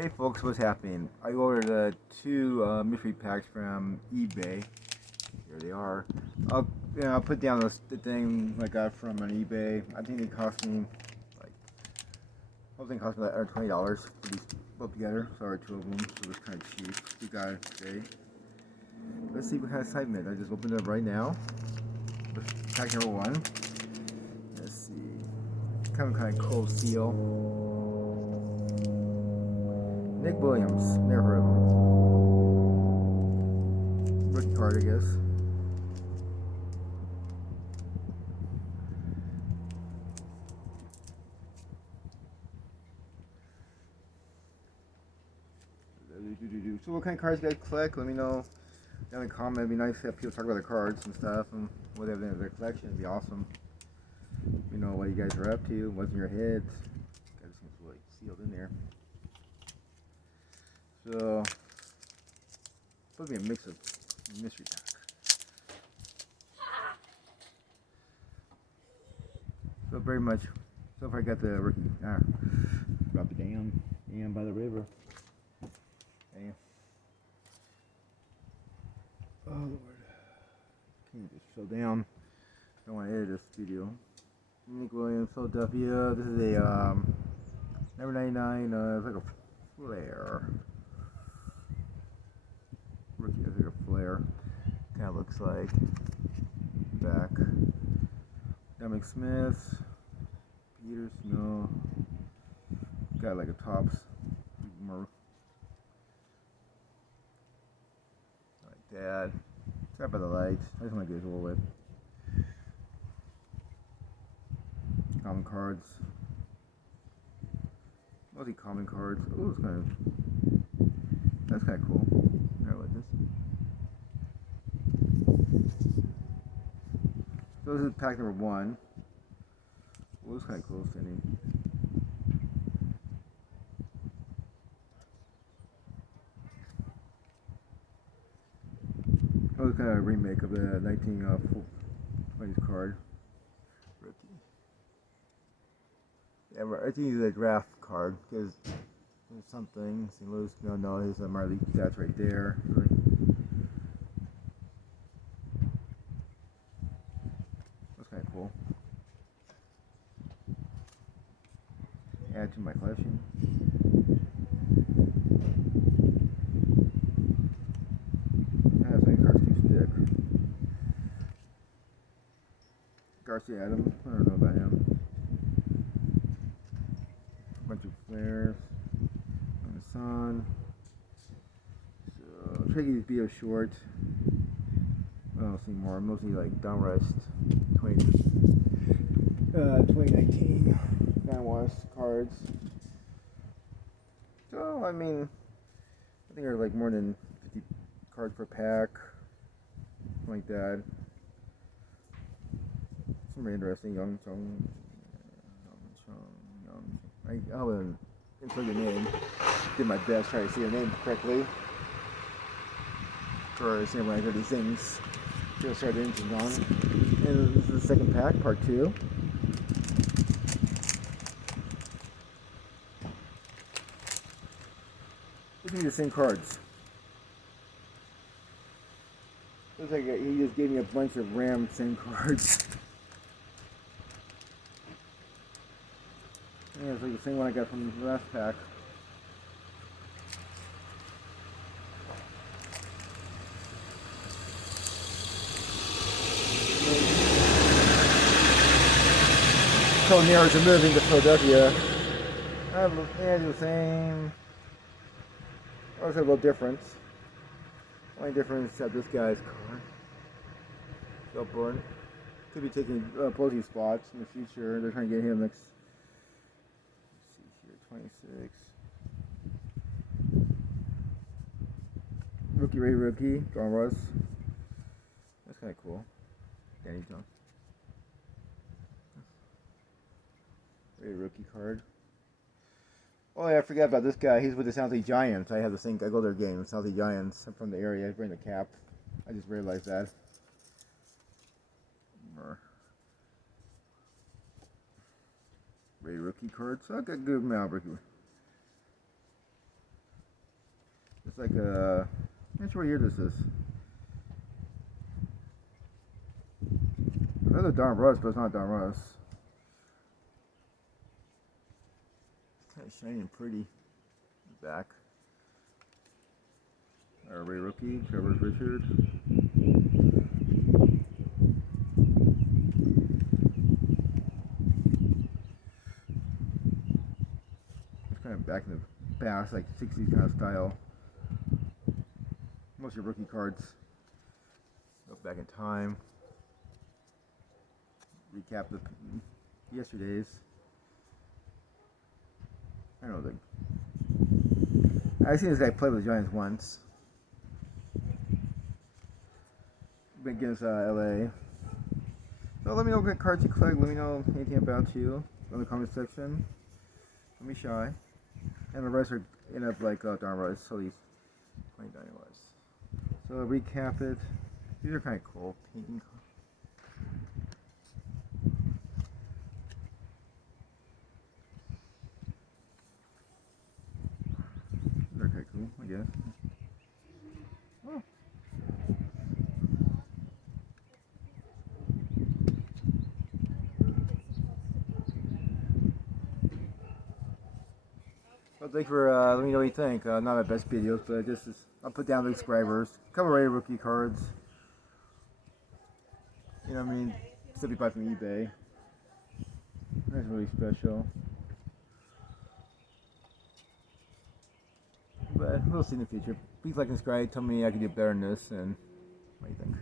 Hey folks, what's happening? I ordered two mystery packs from eBay. Here they are. I'll put down the thing I got from on eBay. I think it cost me like, whole thing cost me like $20 for these both together. Sorry, two of them, so it's kind of cheap. We got it today. Let's see what kind of excitement. I just opened it up right now. Pack number one. Let's see. Kind of cool seal. Nick Williams, never heard of him. Rookie card, I guess. So what kind of cards you guys collect? Let me know down in the comment. It'd be nice to have people talk about their cards and stuff and what they have in their collection. It'd be awesome. You know what you guys are up to, what's in your heads. Guys seems like sealed in there. So supposed to be a mix of mystery pack. So very much. So far I got the rookie. Drop it down by the river. Damn. Oh Lord. Can you just slow down? Don't want to edit this video. Nick Williams, Philadelphia. This is a number 99. It's like a flare. Rookie, it's like a flare. Kind of looks like. Back. Dominic Smith. Peters, no. Got like a tops. More like that. Sorry about the lights. I just want to get this over with. Common cards. Mostly common cards. Oh, it's that's kind of cool. I like this. So this is pack number one. Oh, it's kind of cool fitting. Oh, it's kind of a remake of the 1920s card. Rookie. Yeah, I think it's a draft card because there's something. St. Louis, no, his minor league stats right there. That's kind of cool. Add to my collection. That's like cards too stick. Garcia Adams, I don't know about him. A bunch of flares on the sun. So Triggy's BO short. I don't see more. Mostly like Downrest 2019 Downwest cards. So I mean, I think there's like more than 50 cards per pack, something like that. Some very interesting Young Chung. I will insert your name. Did my best try to say your name correctly. For saying when I hear these things, just start the engine on. And this is the second pack, part two. These are the same cards. Looks like he just gave me a bunch of random same cards. Yeah, it's like the same one I got from the last pack. So Narrows are moving to Philadelphia. Yeah, the same. There's a little difference. Only difference is that this guy's car. Billboard. Could be taking opposing spots in the future. They're trying to get him next. Let's see here, 26. Rookie, John Russ. That's kind of cool. Danny Jones. Ray rookie card. Oh yeah, I forgot about this guy. He's with the South Sea Giants. I have the same. I go to their game. South Sea Giants. I'm from the area. I bring the cap. I just realized that. Ray rookie cards. So I got good amount of rookie. like a. I'm not sure what year this is. Another Don Russ, but it's not Don Russ. Kind of shiny and pretty. Back. Our Ray rookie, Trevor Richard. It's kind of back in the past, like 60s kind of style. Most of your rookie cards go back in time. Recap the yesterday's. I don't know. I've seen this guy play with the Giants once. Against LA. So let me know what cards you collect. Let me know anything about you in the comment section. Don't be shy. And the rest are end up like Don Rice, so he's 29 was. So recap it. These are kind of cool. Painting. They're kind of cool, I guess. Oh. Well, thanks for let me know what you think. Not my best videos, but this is. I'll put down the subscribers. Couple rated rookie cards. You know what I mean? Simply buy from eBay. That's really special. But we'll see in the future. Please like and subscribe. Tell me I can do better than this, and what do you think?